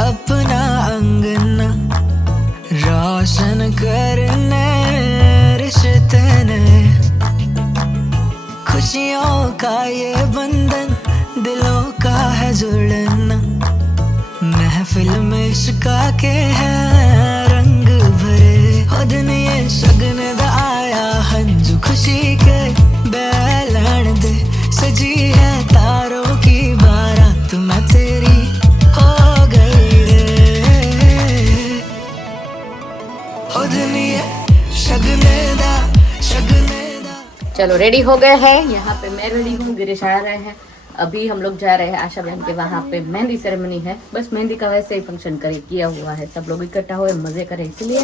अपना अंगना रोशन करने रिश्ते ने खुशियों का ये बंधन दिलों का है जुड़ना महफिल में इश्का के हैं रंग भरे हो दिन ये शगन दा आया हंजू खुशी के बैलन दे सजी है तारों की बारात मैं तेरी हो गई रे हो दिन ये शगने दा चलो रेडी हो गए हैं। यहाँ पे मैं रेडी हूँ, गिरीश आ रहे हैं। अभी हम लोग जा रहे हैं आशा बहन के वहाँ पे मेहंदी सेरेमनी है। बस मेहंदी का वैसे ही फंक्शन किया हुआ है, सब लोग इकट्ठा हुए मजे करें इसलिए।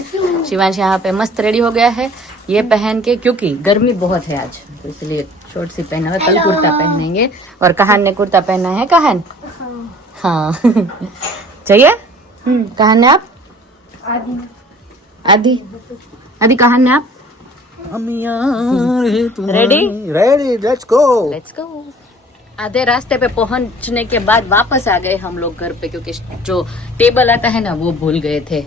शिवांश यहाँ पे मस्त रेडी हो गया है ये पहन के, क्योंकि गर्मी बहुत है आज तो इसलिए शॉर्ट सी पहना है। कल कुर्ता पहनेंगे और कहान ने कुर्ता पहना है। कहान हाँ चाहिए कहान ने आप आदि आदि कहान ने आप रेडी लेट्स गो। आधे रास्ते पे पहुंचने के बाद वापस आ गए हम लोग घर पे, क्योंकि जो टेबल आता है ना वो भूल गए थे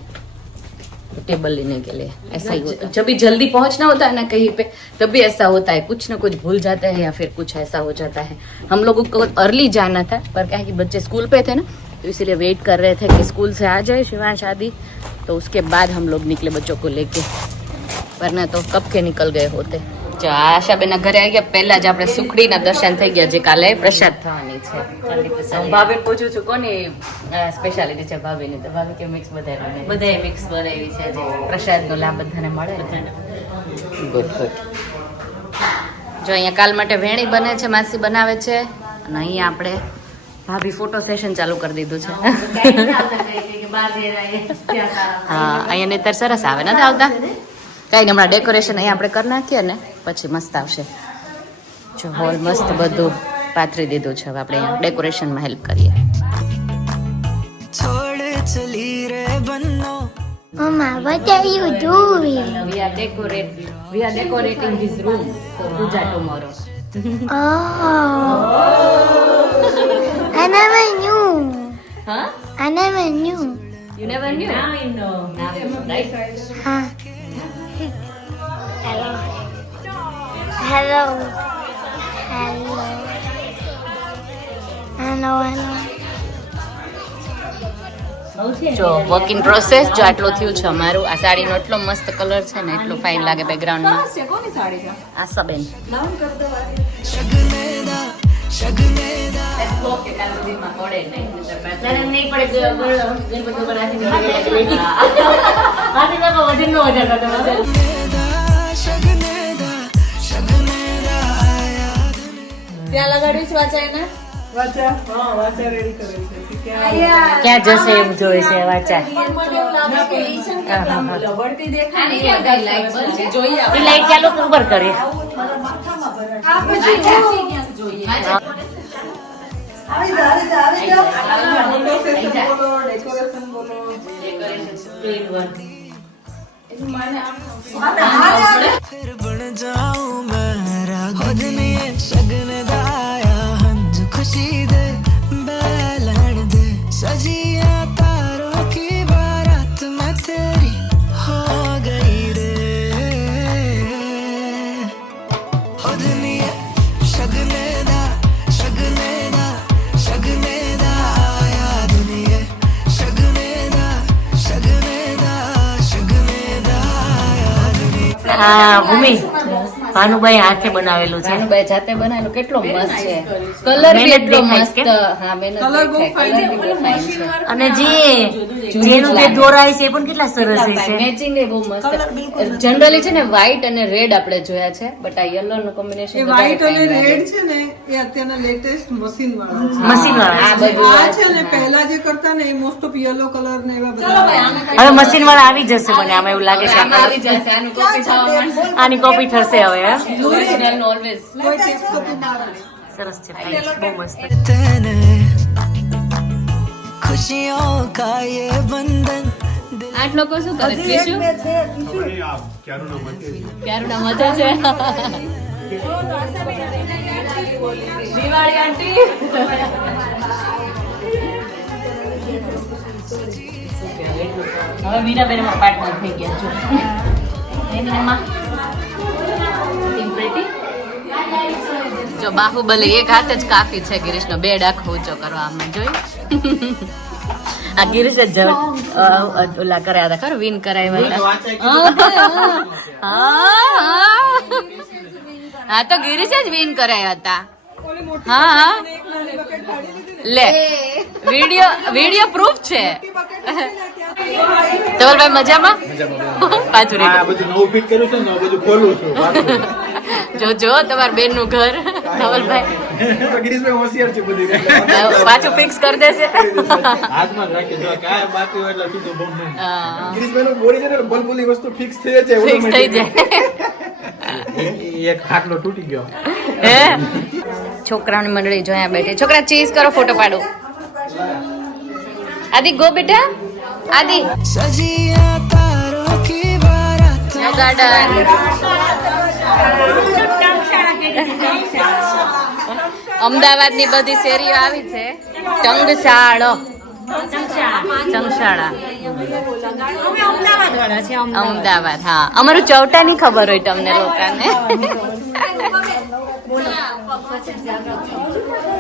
टेबल लेने के लिए। ऐसा ही होता है जब भी जल्दी पहुंचना होता है ना कहीं पे, तभी ऐसा होता है, कुछ ना कुछ भूल जाते हैं या फिर कुछ ऐसा हो जाता है। हम लोगों को अर्ली जाना था पर क्या है कि बच्चे स्कूल पे थे ना तो इसीलिए वेट कर रहे थे कि स्कूल से आ जाए शिवांश आदि, तो उसके बाद हम लोग निकले बच्चों को लेके, वरना तो कब के निकल गए होते। જો આશાબેનના ઘરે આવી ગયા પહેલા જ આપણે સુખડીના દર્શન થઈ ગયા, જે કાલે પ્રસાદ થવાની છે। હું ભાભીને પૂછું છું કોની સ્પેશિયાલિટી છે ભાભીની, તો ભાભી કે મિક્સ બધાય મિક્સ બનાવી છે, જે પ્રસાદનો લાભ બધાને મળે। Good good. જો અહીંયા કાલ માટે વેણી બને છે, માસી બનાવે છે, અને અહીંયા આપણે ભાભી ફોટો સેશન ચાલુ કરી દીધું છે। હા અહીંયા નેતર સરસ આવે નથી આવતા કઈ હમણાં ડેકોરેશન અહીંયા આપણે કરી નાખીએ ને પછી મસ્ત આવશે। જો હોલ મસ્ત બધું પાથરી દીધું છે, હવે આપણે અહીંયા ડેકોરેશનમાં હેલ્પ કરીએ। Mama, what are you doing? We are decorating this room for Puja tomorrow. Oh, I never knew. Huh? I never knew. You never knew? Now you know. Now you know, right? Huh? Hello. Hello. Hello. Hello. Hello. જો work in process જો આટલું થયું છે અમારું। આ સાડીનો એટલો મસ્ત colour છે ને, એટલો ફાઇન લાગે બેકગ્રાઉન્ડમાં। આશાબેન ત્યાં લગાડ્યું છે વાંચા એને ક્યાં જશે એવું જોઈ છે વાચા। લાઈટ ચાલુ ઉપર કરીએ। फिर बन जाऊं मैं राघव ने शगन दाया हंज खुशी दे बैलन दे सजिया तारों की बारात मैं तेरी हो गई रे हो दुनिया शगने दा आया दुनिया शगने दा आया दुनिया। હા ભૂમિ ભાનુભાઈ હાથે બનાવેલું છે, ભાનુભાઈ જાતે બનાવેલું, કેટલો મસ્ત છે, કલર બી એટલો મસ્ત। હા મહેનત કલર બહુ ફાઇન છે, અને જેનું જે દોરાય છે એ પણ કેટલા સરસ છે, મેચિંગ એ બહુ મસ્ત। જનરલી છે ને વ્હાઈટ અને રેડ આપણે જોયા છે, બટ આ યલો નું કોમ્બિનેશન વ્હાઈટ અને રેડ છે ને એ અત્યારના લેટેસ્ટ મશીન વાળા આ બધું આ છે ને પહેલા જે કરતા ને એ મોસ્ટ ઓફ યલો કલર ને એવા બધા હવે મશીન વાળા આવી જશે, મને આમાં એવું લાગે છે આવી જશે આની કોપી થશે હવે। ઓરિજિનલ ઓલવેઝ કોઈ ટેક્સ કોપી ના આવે। સરસ છે, બહુ મસ્ત। खुशियों का ये बंधन આઠ લોકો શું કરે? ત્રીસું ક્યારું મજા છે। દિવાળી આંટી હવે મીરાબેન એમાં પાર્ટનર થઈ ગયા છો. એમાં જો બાહુબલી એક હાથે જ કાફી છે ગિરીશનો બેડ આખો ઊંચો કરવા આમાં જોઈ. આ ગિરીશ જ ઓલા કરાયા હતા ખરું વિન કરાવ્યા હતા. હા તો ગિરીશ જ વિન કરાયા હતા. હા લે વિડિયો પ્રૂફ છે. ધવલભાઈ મજામાં? પાછું જો તમારા બેન નું ઘર ધવલભાઈ પાછું ફિક્સ કરી દેશે. ફિક્સ થઈ જાય. છોકરાઓની મંડળી જોયા બેઠી. છોકરા ચીઝ કરો, ફોટો પાડો. આદિ ગો બેટા. આદિ सजिया तारों की बारात ગાર્ડન. અમદાવાદ ની બધી શેરીઓ આવી છે. ચંગશાળા અમદાવાદ. હા અમારું ચૌટા ની ખબર હોય તમને લોકોને.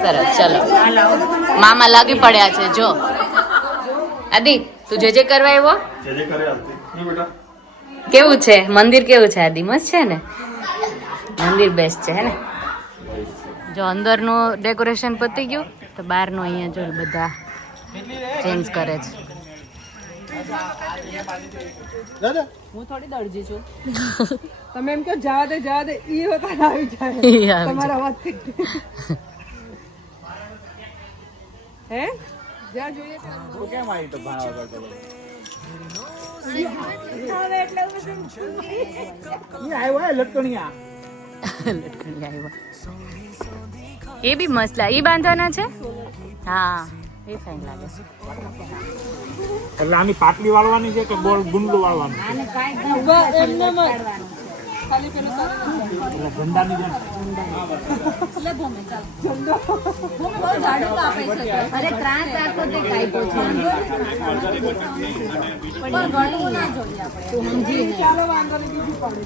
સરસ ચલો મામા લાગી પડ્યા છે. જો આદિ તું જે કરવા આવ્યો કેવું છે મંદિર? કેવું છે આદિ? મસ્ત છે ને મંદિર? બેસ્ટ છે હે ને? જો અંદરનું ડેકોરેશન પતી ગયું તો બહારનું અહીંયા જો બધા ચેન્જ કરે છે. હું થોડી દરજી છું. તમે એમ કે જવા દે ઈ વખત આવી જાય તમારા વાતથી. હે જ્યાં જોઈએ તો કેમ આવી તો ભાવ કરતો એ બી મસ્ત લાગે. ઈ બાંધવાના છે? હા એ ફાઈન લાગે. એટલે આની પાટલી વાળવાની છે કે ગોળ ગુંડલું વાળવાનું? ધંધાની જેમ. અરે ત્રાસ રાખો તે કાઈ પોછો પણ ઘણું ના જોઈએ આપણે સમજી ચાલો વાંધો નહીં બીજું પડે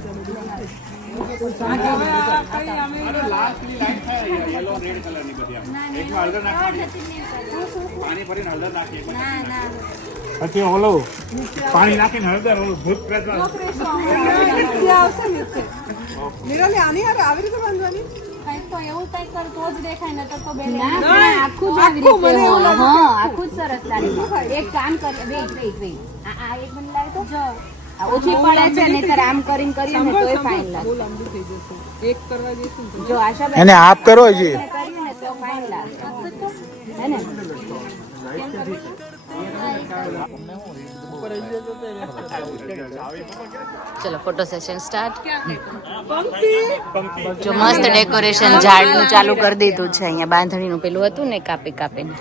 પછી ઓલો પાણી નાખીને હળદર ઓલું ભૂત પ્રેત આવી રીતે બાંધવાની. ઓછી પડે છે નહીતર આમ કરીને કરીએ ને તોય ફાઇન લાગે. એક કરવા જઈશું જો આશા એને આપ કરો હજી કરીએ ને તો ફાઇન લાગે હે ને? ચલો ફોટો સેશન સ્ટાર્ટ. જો મસ્ત ડેકોરેશન ઝાડનું ચાલુ કરી દીધું છે. અહીંયા બાંધણીનું પેલું હતું ને કાપી કાપીને.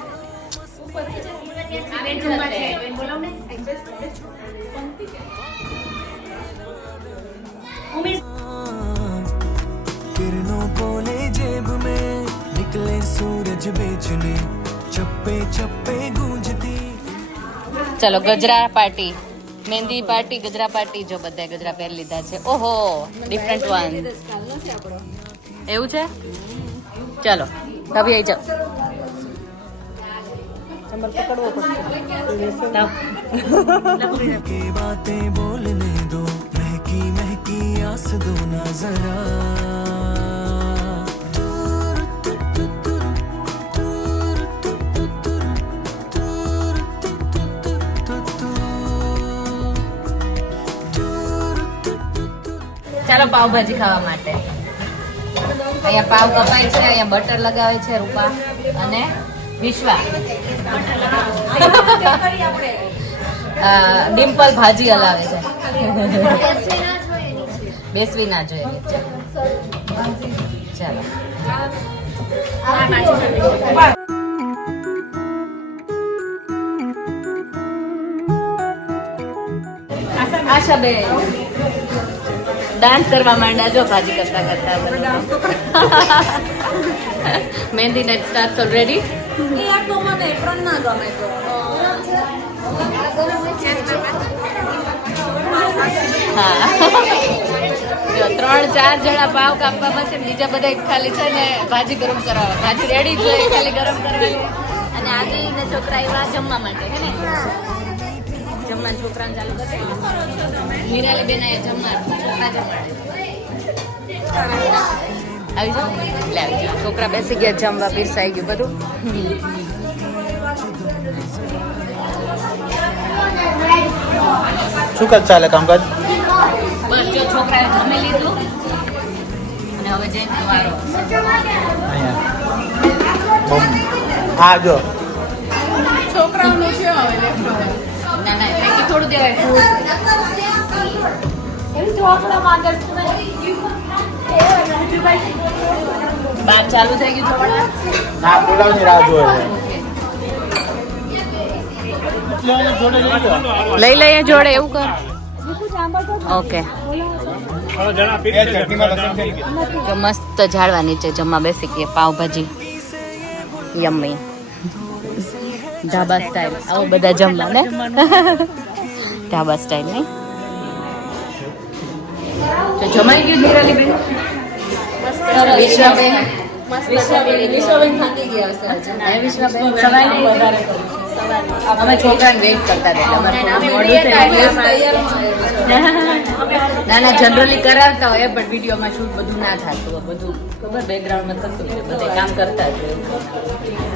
किरणों को ले जेब में निकले सूरज बेचने चप्पे चप्पे गूंजती. ચલો ગજરા પાર્ટી, મહેંદી પાર્ટી, ગજરા પાર્ટી. જો બધાય ગજરા પહેરી લીધા છે. ઓહો ડિફરન્ટ વન. એવું છે? ચલો કભી આવી જાઓ. के बातें बोलने दो महकी महकी आस दो ना जरा. ચાલો પાવભાજી ખાવા માટે. અહીંયા પાવ કપાય છે, અહીંયા બટર લગાવે છે રૂપા અને વિશ્વા. ડિમ્પલ ભાજી હલાવે છે. બેસવી ના જોઈએ. ચાલો આશાબેન ડાન્સ કરવા માંડ્યા. જો ભાજી કરતા કરતા મહેંદી નાઇટ સ્ટાર્ટ ઓલરેડી. હા જો 3-4 જણા પાવ કાપવામાં છે, બીજા બધા ખાલી છે ને ભાજી ગરમ કરાવવા. ભાજી રેડી છે, ખાલી ગરમ કરવાની. અને આદિ ને છોકરા એવા જમવા માટે હે ને જમવાનું છોકરાને ચાલુ કરે. નિરાલી બેન આયા જમવા, છોકરા જમાડે. આવી જાઓ, લે આવી જાઓ. છોકરા બેસી ગયા જમવા, પીરસાઈ ગયું બધું. શું કામ ચાલે કામકાજ? બસ જો છોકરાએ જમી લીધું અને હવે જઈને સવારો. હા જો છોકરાઓનું છે હવે લેફ્ટ ના ના એટલે થોડું દેવાય. બાર ચાલુ થઈ ગયું થોડા. ના બોલાવની રાહ જોવે છે. લઈ લઈએ જોડે એવું કર. ઓકે તો મસ્ત ઝાડવા નીચે જમવા બેસી ગયા. Pav bhaji yummy dhaba style. આવો બધા જમવા ને ઢાબા સ્ટાઇલ નહીં. તો જમાઈ ગયું નિરાલી બેન. વિશ્વાબેન થાકી ગયા હશે. વિશ્વાબેન સવારે વધારે અમે છોકરાને વેઇટ કરતા હતા. ના ના જનરલી કરાવતા હોય પણ વિડીયોમાં શૂટ બધું ના થતું હોય. બધું ખબર બેકગ્રાઉન્ડમાં થતું હોય, બધા કામ કરતા જ હોય.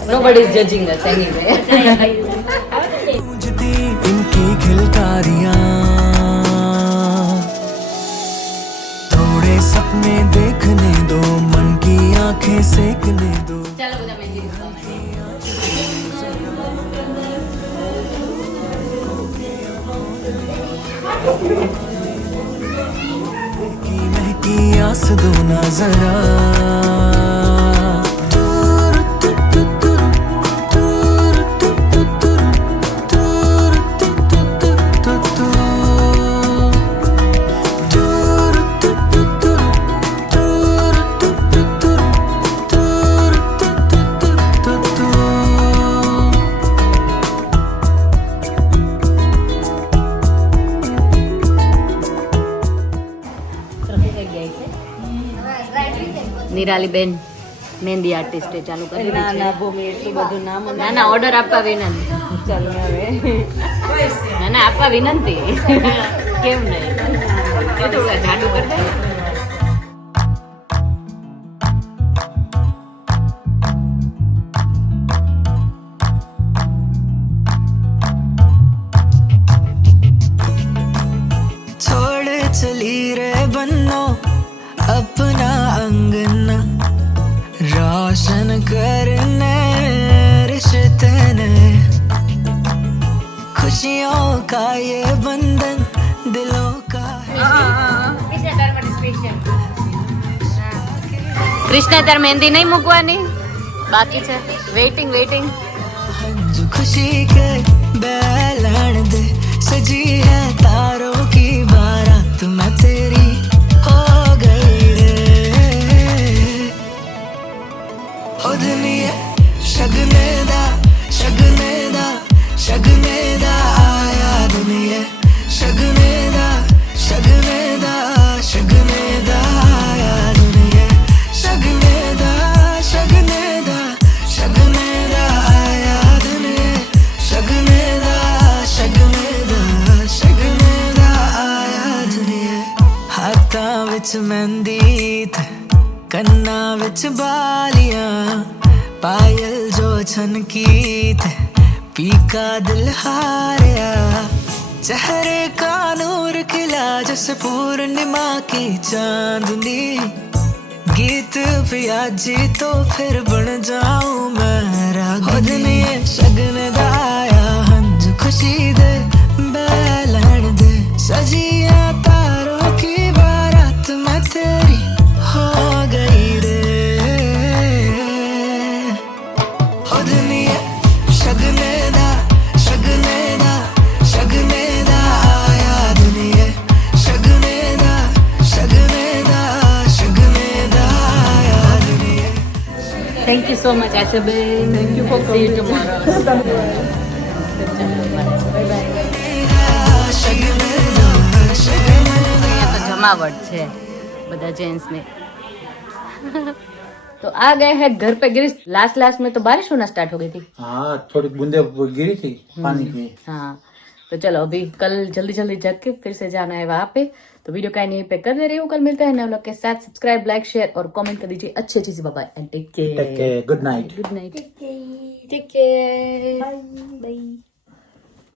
Nobody is judging us anyway. इनकी खिलकारियां थोड़े सपने देखने दो मन की आंखें सेकने दो. ચાલો બધા મહેંદી की महकी आस दो ना जरा નિરાલી બેન મહેંદી આર્ટિસ્ટે ચાલુ કરી ના દીધી ના છે. ભૂમિ એટલું બધું ના મને ના ના ઓર્ડર આપવા વિનંતી. ચાલ હવે ના ના આપવા વિનંતી. કેમ નહીં એ થોડું જાડુ કરી દે. छोड़ चली रे बन्नो अपना अंगना रोशन करने रिश्ते ने खुशियों का ये बंधन दिलों का કૃષ્ણ તાર મહેંદી નહીં મૂકવાની બાકી છે. Waiting waiting. जो खुशी के बैलन दे सजी है तारों की बारात मैं तेरी हो गई रे ओ दुनिया शगने दा आया दुनिया शगने दा आया दुनिया शगने दा आया दुनिया शगने दा आया दुनिया हाथां विच मेहंदी ते कन्नां विच बालियां पायल जो छनकी थे पीका दिल हारिया चेहरे का नूर खिला जैसे पूर्णिमा की चांदनी गीत पिया जी तो फिर बन जाऊं मैं रागिनी शगन दाया हंज खुशी दे बैलन दे सजिया तारों की बारात मैं तेरी हो गई रे ओ दुनिया शगने दा आया दुनिया शगने दा आया दुनिया. Thank you so much Ashaben. Thank you for see you tomorrow. Bye bye. आशिक मिल दो आशिक मिल दो અહીંયા તો જમાવટ છે બધા जेंट्स ने तो आ गए हैं घर पे। गिरीश लास्ट में तो बारिश होना स्टार्ट हो गई थी। हाँ थोड़ी बूंदे गिरी थी पानी की। हाँ तो चलो अभी कल जल्दी जग के फिर से जाना है वहां पे। तो वीडियो का यहीं पे कर दे रही हूँ। कल मिलते हैं नए व्लॉग के साथ। सब्सक्राइब लाइक शेयर और कमेंट कर दीजिए अच्छी अच्छी सी। Bye and take care. Good night. Good night. Take care. Bye bye.